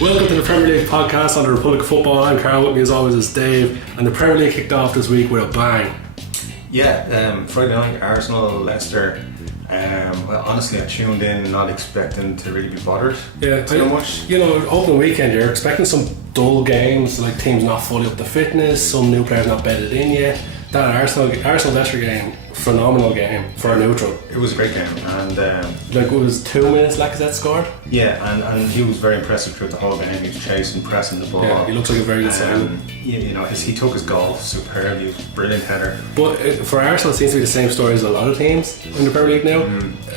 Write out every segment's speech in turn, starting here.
Welcome to the Premier League podcast on the Republic of Football. I'm Carl, with me as always is Dave, and the Premier League kicked off this week with a bang. Yeah, Friday night, Arsenal, Leicester. Well, honestly, I tuned in not expecting to really be bothered too much. You know, opening weekend, you're expecting some dull games, like teams not fully up to fitness, some new players not bedded in yet. That Arsenal-Leicester game, phenomenal game for a neutral. It was a great game, and it was 2 minutes Lacazette scored. Yeah, and he was very impressive throughout the whole game. He was chasing, pressing the ball. Yeah, he looks like a very good signing. You know, he took his goal superb. He was a brilliant header. But for Arsenal, it seems to be the same story as a lot of teams in the Premier League now.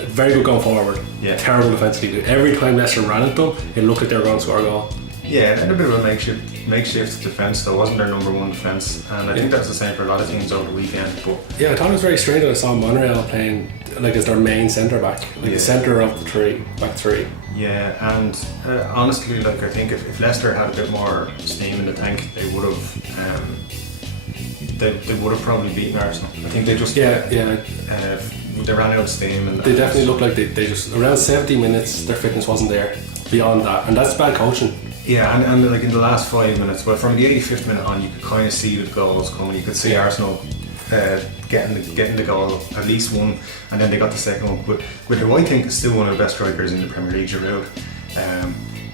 Very good going forward. Yeah. Terrible defensively. Every time Leicester ran at them, it looked like they were going to score a goal. Yeah, and a bit of a makeshift defence though, wasn't their number one defence, and I think that's the same for a lot of teams over the weekend. But yeah, I thought it was very strange that I saw Monreal playing like as their main centre back, the centre of the back three. Yeah, and honestly, like I think if Leicester had a bit more steam in the tank, they would have they would have probably beaten Arsenal. I think they just they ran out of steam, and they definitely looked like they just around 70 minutes their fitness wasn't there. Beyond that, and that's bad coaching. Yeah, and like in the last 5 minutes, well, from the 85th minute on, you could kind of see the goals coming. You could see Arsenal getting the goal, at least one, and then they got the second one. But who I think is still one of the best strikers in the Premier League, Giroud,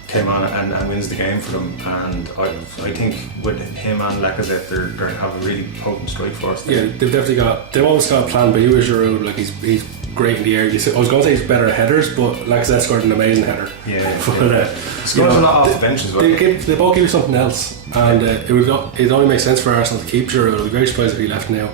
came on and wins the game for them. And I think with him and Lacazette, they're going to have a really potent strike force. Yeah, they've always got a plan B with Giroud. Like he's great in the air. I was going to say he's better at headers, but Lacazette scored an amazing header. Scored a lot off the bench as well. They both give you something else, and it only makes sense for Arsenal to keep Giroud. I'd be very surprised if he left now.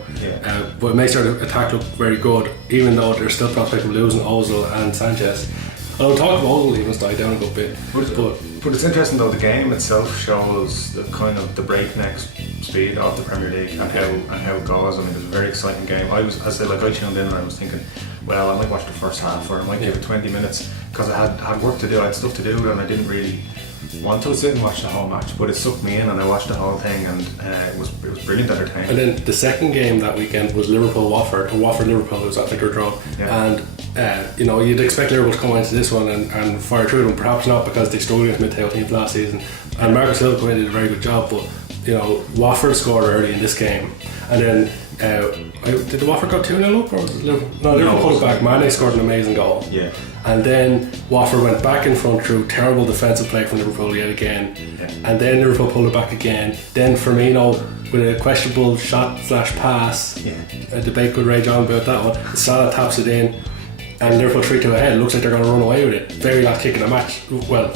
But it makes their attack look very good, even though they're still prospect of losing Ozil and Sanchez. I'll talk about Ozil even died down a good bit. But it's interesting though, the game itself shows the kind of the breakneck speed of the Premier League and how it goes. I mean, it was a very exciting game. I tuned in and I was thinking, well, I might watch the first half, or I might give it 20 minutes, because I had work to do, I had stuff to do, and I didn't really want to sit and watch the whole match, but it sucked me in and I watched the whole thing, and it was brilliant entertainment. And then the second game that weekend was Liverpool-Watford, or Watford-Liverpool, it was I think a draw. And you'd expect Liverpool to come into this one and fire through them, perhaps not because they struggled against mid-table teams last season, and Marcus Silva did a very good job, but Watford scored early in this game, and then did the Watford go 2-0 up, or was it Liverpool? No, Liverpool put it back. Mane scored an amazing goal. Yeah. And then Watford went back in front through terrible defensive play from Liverpool yet again. Yeah. And then Liverpool pulled it back again. Then Firmino with a questionable shot/pass. Yeah. A debate could rage on about that one. Salah taps it in, and Liverpool 3-2 ahead. Looks like they're going to run away with it. Very last kick of the match. Well,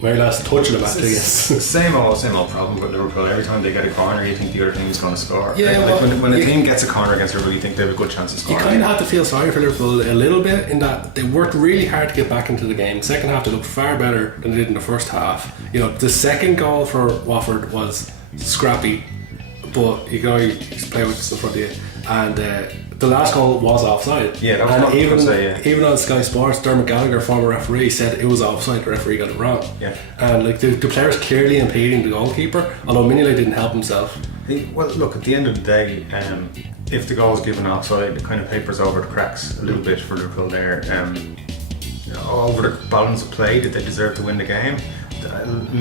very last touch of the match, I guess. Same old problem with Liverpool. Every time they get a corner, you think the other team's going to score. Yeah, when a team gets a corner against Liverpool, you think they have a good chance of scoring. You kind of have to feel sorry for Liverpool a little bit, in that they worked really hard to get back into the game. Second half, they looked far better than they did in the first half. The second goal for Watford was scrappy, but you can only play with this in front of you. And the last goal was offside. Yeah, that was even on Sky Sports, Dermot Gallagher, former referee, said it was offside. The referee got it wrong. Yeah. And the players clearly impeding the goalkeeper, although Mignolet didn't help himself. Well, look, at the end of the day, if the goal is given offside, it kind of papers over the cracks a little bit for Liverpool there. Over the balance of play, did they deserve to win the game?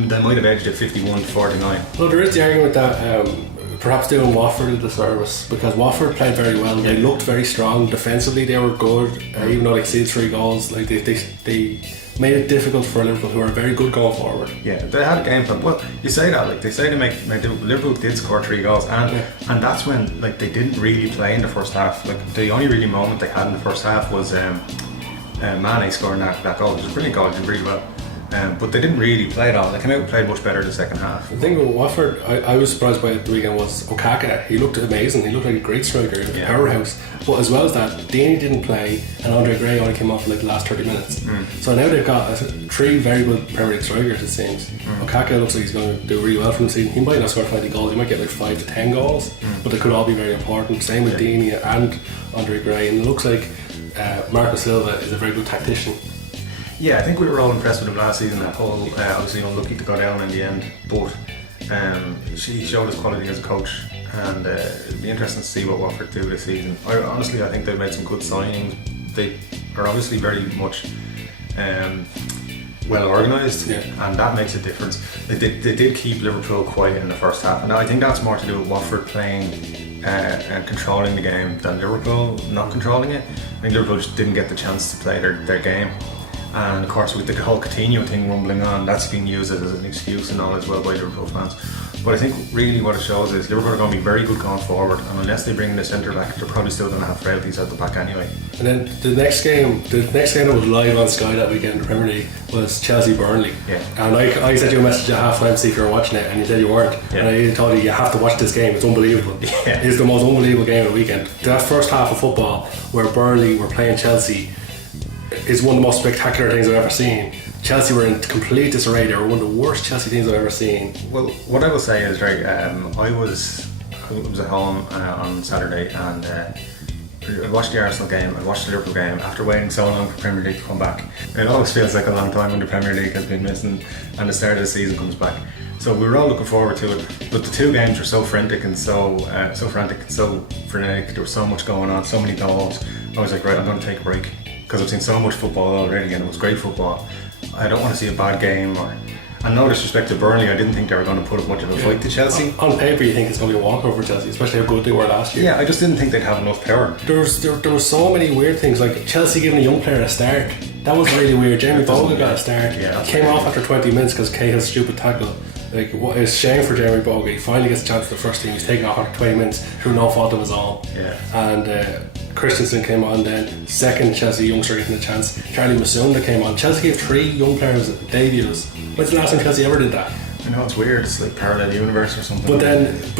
They might have edged it 51-49. Well, there is the argument that perhaps doing Watford a disservice, because Watford played very well. They looked very strong defensively. They were good, even though they conceded 3 goals. Like they made it difficult for Liverpool, who are very good going forward. Yeah, they had a game plan. Well, you say that, like they say Liverpool did score 3 goals, and that's when like they didn't really play in the first half. Like the only really moment they had in the first half was Mane scoring that goal, which was a brilliant goal, did really well. But they didn't really play it all. They came out and played much better the second half. The thing with Watford, I was surprised by the weekend, was Okaka. He looked amazing. He looked like a great striker, a powerhouse. But as well as that, Deeney didn't play, and Andre Gray only came off for like the last 30 minutes. So now they've got 3 very good Premier League strikers, it seems. Okaka looks like he's going to do really well for the season. He might not score 20 goals. He might get like 5 to 10 goals, but they could all be very important. Same with Deeney and Andre Gray. And it looks like Marco Silva is a very good tactician. Yeah, I think we were all impressed with him last season. Obviously unlucky to go down in the end, but he showed his quality as a coach, and it'd be interesting to see what Watford do this season. I think they've made some good signings. They are obviously very much well organised, Yeah. and that makes a difference. They did keep Liverpool quiet in the first half, and I think that's more to do with Watford playing and controlling the game than Liverpool not controlling it. I think Liverpool just didn't get the chance to play their game. And of course, with the whole Coutinho thing rumbling on, that's been used as an excuse and all as well by Liverpool fans. But I think really what it shows is Liverpool are going to be very good going forward, and unless they bring in the centre back, they're probably still going to have frailties at the back anyway. And then the next game that was live on Sky that weekend in the Premier League was Chelsea-Burnley. Yeah. And I sent you a message at half time to see if you were watching it, and you said you weren't. Yeah. And I told you have to watch this game, it's unbelievable. Yeah. It's the most unbelievable game of the weekend. That first half of football where Burnley were playing Chelsea is one of the most spectacular things I've ever seen. Chelsea were in complete disarray. They were one of the worst Chelsea teams I've ever seen. Well, what I will say is, right, I was at home on Saturday, and I watched the Arsenal game, I watched the Liverpool game after waiting so long for Premier League to come back. It always feels like a long time when the Premier League has been missing and the start of the season comes back. So we were all looking forward to it, but the two games were so frantic and so frenetic. There was so much going on, so many goals. I was like, right, I'm going to take a break because I've seen so much football already, and it was great football. I don't want to see a bad game, and no disrespect to Burnley, I didn't think they were going to put up much of a fight to Chelsea. On paper, you think it's going to be a walkover for Chelsea, especially how good they were last year. Yeah, I just didn't think they'd have enough power. There were so many weird things, like Chelsea giving a young player a start. That was really weird. Jamie Boga got a start. Yeah, He came off after 20 minutes because Cahill's stupid tackle. Like, what is shame for Jamie Boga. He finally gets a chance for the first team. He's taken off after 20 minutes through no fault of his own. Yeah. And Christensen came on then. Second Chelsea youngster getting a chance. Charlie Masunda came on. Chelsea gave 3 young players debuts. When's the last time Chelsea ever did that? I know it's weird. It's like parallel universe or something. But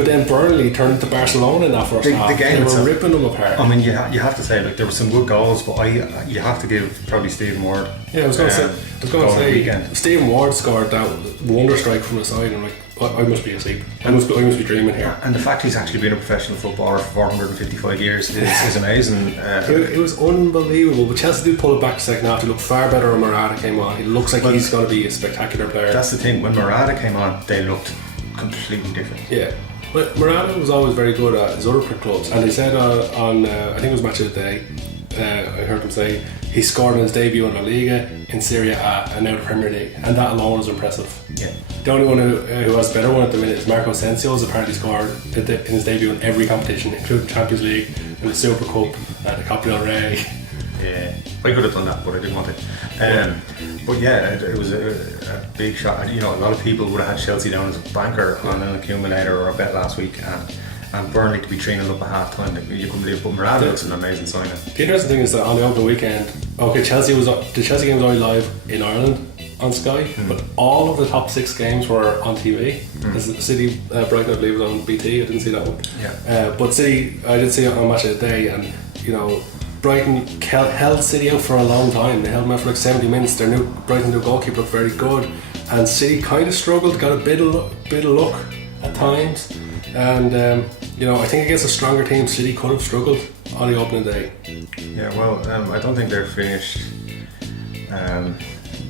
then Burnley turned into Barcelona in that first half. The game they were itself, ripping them apart. I mean, you have to say, like, there were some good goals, but you have to give probably Stephen Ward. Yeah, I was going to say Stephen Ward scored that wonder strike from the side, and I'm like, I must be asleep. I must be dreaming here. And the fact he's actually been a professional footballer for 455 years is amazing. It was unbelievable. But Chelsea did pull it back the second half. He looked far better when Morata came on. He looks like he's going to be a spectacular player. That's the thing. When Morata came on, they looked completely different. Yeah. But Morata was always very good at his other clubs, and they said on I think it was Match of the Day, I heard him say he scored in his debut in La Liga, in Serie A, and now the Premier League, and that alone is impressive. Yeah. The only one who has a better one at the minute is Marco Asensio. Has apparently scored in his debut in every competition, including Champions League and the Super Cup, the Copa del Rey. Yeah, I could have done that, but I didn't want it. But yeah, it was a big shot. You know, a lot of people would have had Chelsea down as a banker on an accumulator or a bet last week, and Burnley to be 3-0 up at half time, like, you couldn't believe it. But Morata looks an amazing signing. The interesting thing is that on the open weekend, the Chelsea game was only live in Ireland on Sky, but all of the top 6 games were on TV. The City Brighton, I believe, was on BT. I didn't see that one. Yeah. But City, I did see it on Match of the Day, and you know, Brighton held City out for a long time. They held them out for like 70 minutes. Brighton's new goalkeeper looked very good, and City kind of struggled, got a bit of luck at times, and you know, I think against a stronger team, City could have struggled on the opening day. Yeah, well, I don't think they're finished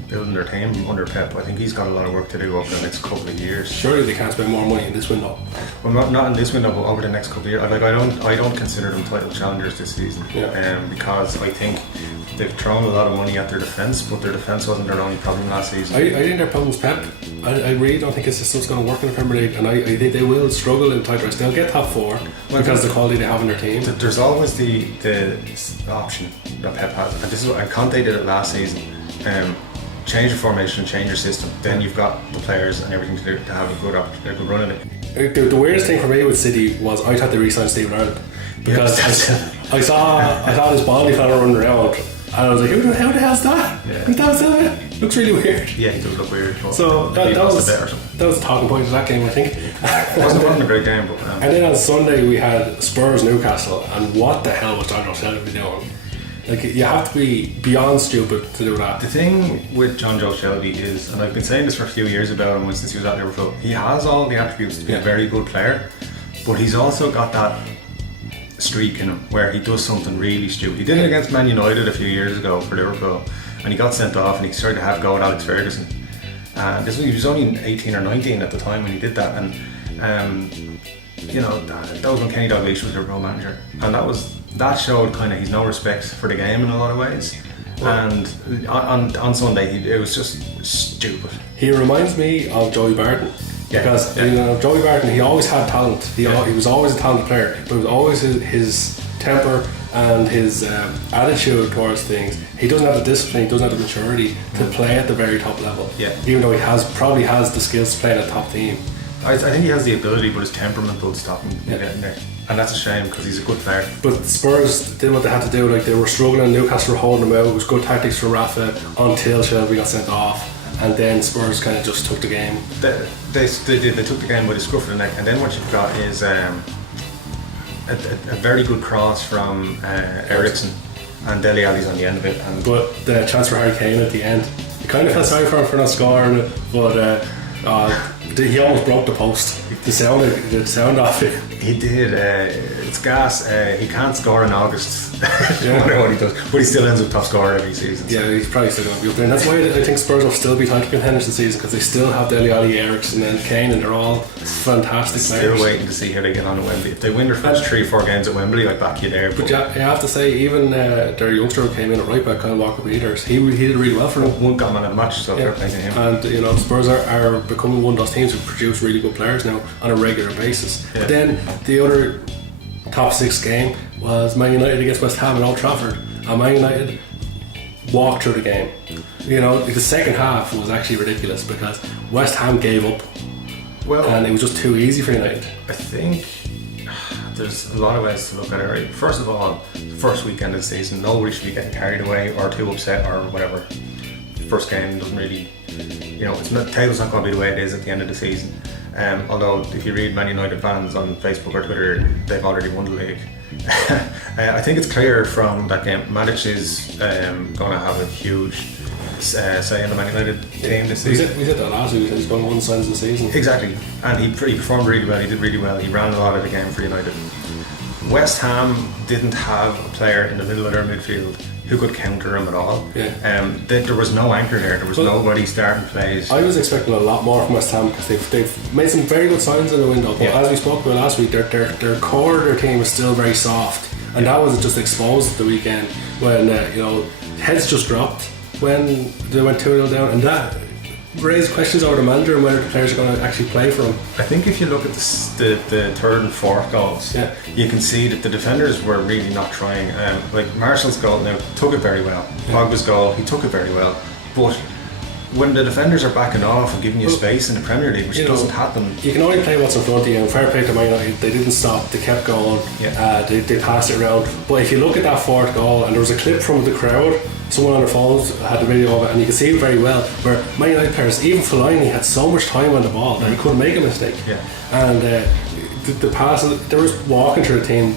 building their team under Pep. I think he's got a lot of work to do over the next couple of years. Surely they can't spend more money in this window. Well, not in this window, but over the next couple of years. Like, I don't consider them title challengers this season. Yeah. Because I think they've thrown a lot of money at their defence, but their defence wasn't their only problem last season. I think their problem's Pep. I really don't think his system's going to work in the Premier League, and I think they will struggle in tight race. They'll get top 4 because of the quality they have in their team. There's always the option that Pep has, and this is what Conte did it last season. Change your formation, change your system. Then you've got the players and everything to have a good run in it. The weirdest thing for me with City was I thought they re-signed Stephen Ireland because I saw this Baldy fella running around, and I was like, how the hell's that? Yeah. That looks really weird. Yeah, he does look weird. So that was the talking point of that game, I think. It wasn't a great game, but and then on Sunday we had Spurs Newcastle, and what the hell was John Shelby doing? Like, you have to be beyond stupid to do that. The thing with John Joe Shelby is, and I've been saying this for a few years about him since he was at Liverpool, he has all the attributes to be a very good player, but he's also got that streak in him where he does something really stupid. He did it against Man United a few years ago for Liverpool, and he got sent off, and he started to have a go at Alex Ferguson. He was only 18 or 19 at the time when he did that, and you know, that was when Kenny Dalglish was Liverpool manager, and that showed kind of he's no respect for the game in a lot of ways. and on Sunday it was just stupid. He reminds me of Joey Barton. Because Joey Barton, he always had talent. He was always a talented player, but it was always his temper and his attitude towards things. He doesn't have the discipline, he doesn't have the maturity to play at the very top level. Even though he probably has the skills to play in a top team. I think he has the ability, but his temperament will stop him getting there. And that's a shame because he's a good player. But Spurs did what they had to do. Like, they were struggling, Newcastle were holding him out. It was good tactics for Rafa until Shelby got sent off. And then Spurs kind of just took the game. They did. They took the game by the scruff of the neck. And then what you've got is a very good cross from Ericsson, and Dele Alli's on the end of it. But the chance for Harry Kane at the end, you kind of felt sorry for him for not scoring it, but he almost broke the post. The sound off it. He did. It's gas. He can't score in August. I don't know what he does, but he still ends up top scorer every season. Yeah, he's probably still going to be up there, and that's why I think Spurs will still be title contenders this season, because they still have Dele Alli, Ericsson, and Kane, and they're all fantastic players. Still waiting to see how they get on at Wembley. If they win their first 3-4 games at Wembley, I'd back you there. But yeah, I have to say, even their youngster who came in at right back, Kyle Walker-Peters, he did really well for them. One got man of the match, so fair play to him. And Spurs are becoming one of those teams who produce really good players now on a regular basis. But then the other top 6 game was Man United against West Ham at Old Trafford, and Man United walked through the game. The second half was actually ridiculous because West Ham gave up, and it was just too easy for United. I think there's a lot of ways to look at it. Right? First of all, the first weekend of the season, nobody should be getting carried away or too upset or whatever. First game doesn't really, the table's not going to be the way it is at the end of the season. Although if you read Man United fans on Facebook or Twitter, they've already won the league. I think it's clear from that game, Matic is going to have a huge say in the Man United team this season. We said that last week, he's going to win signs of the season. Exactly, and he performed really well, he did really well, he ran a lot of the game for United. West Ham didn't have a player in the middle of their midfield who could counter him at all. There was no anchor there. There was nobody starting plays. I was expecting a lot more from West Ham because they've made some very good signs in the window. But as we spoke about last week, their core of their team was still very soft, and that was just exposed at the weekend when heads just dropped when they went 2-0 down, and that raised questions over the manager and whether the players are going to actually play for him. I think if you look at the third and fourth goals, you can see that the defenders were really not trying. Like Martial's goal now took it very well. Pogba's goal, he took it very well. But when the defenders are backing off and giving you space in the Premier League, which doesn't happen, you can only play what's in front of you. And fair play to Man United, they didn't stop. They kept going. They passed it around. But if you look at that fourth goal, and there was a clip from the crowd, someone on their phones had the video of it, and you can see it very well, where Man United players, even Fellaini, had so much time on the ball that he couldn't make a mistake. And the pass, they were walking through the team.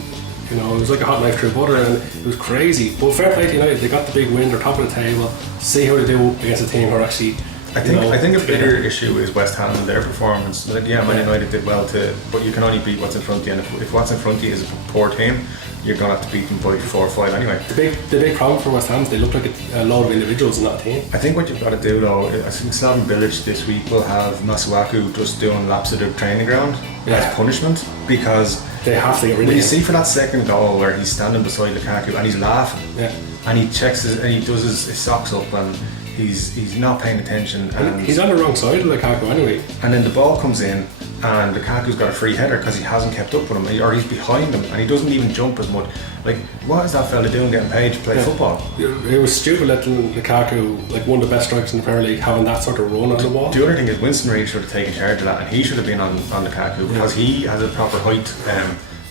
It was like a hot knife through butter, and it was crazy. But fair play to United, they got the big win, they're top of the table. See how they do against a team who are actually. I think a bigger issue is West Ham and their performance. Man United did well but you can only beat what's in front of you, and if what's in front of you is a poor team, you're going to have to beat them by 4 or 5 anyway. The big problem for West Ham is they look like a lot of individuals in that team. I think what you've got to do though, I think Slaven Bilic this week will have Masuaku just doing laps of the training ground as punishment, because they have to get rid of him. When you see for that second goal where he's standing beside Lukaku and he's laughing, and he checks he does his socks up, and he's not paying attention, and he's on the wrong side of Lukaku anyway. And then the ball comes in, and Lukaku's got a free header because he hasn't kept up with him, or he's behind him, and he doesn't even jump as much. Like, what is that fella doing getting paid to play football? It was stupid letting Lukaku, like one of the best strikers in the Premier League, having that sort of run on the ball. The other thing is Winston Reid should have taken charge of that, and he should have been on Lukaku because he has a proper height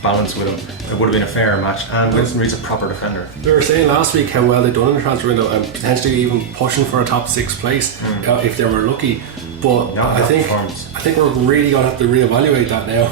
balance with him. It would have been a fairer match, and Winston Reid's a proper defender. We were saying last week how well they'd done in the transfer window and potentially even pushing for a top 6 place if they were lucky. But I think we're really going to have to reevaluate that now.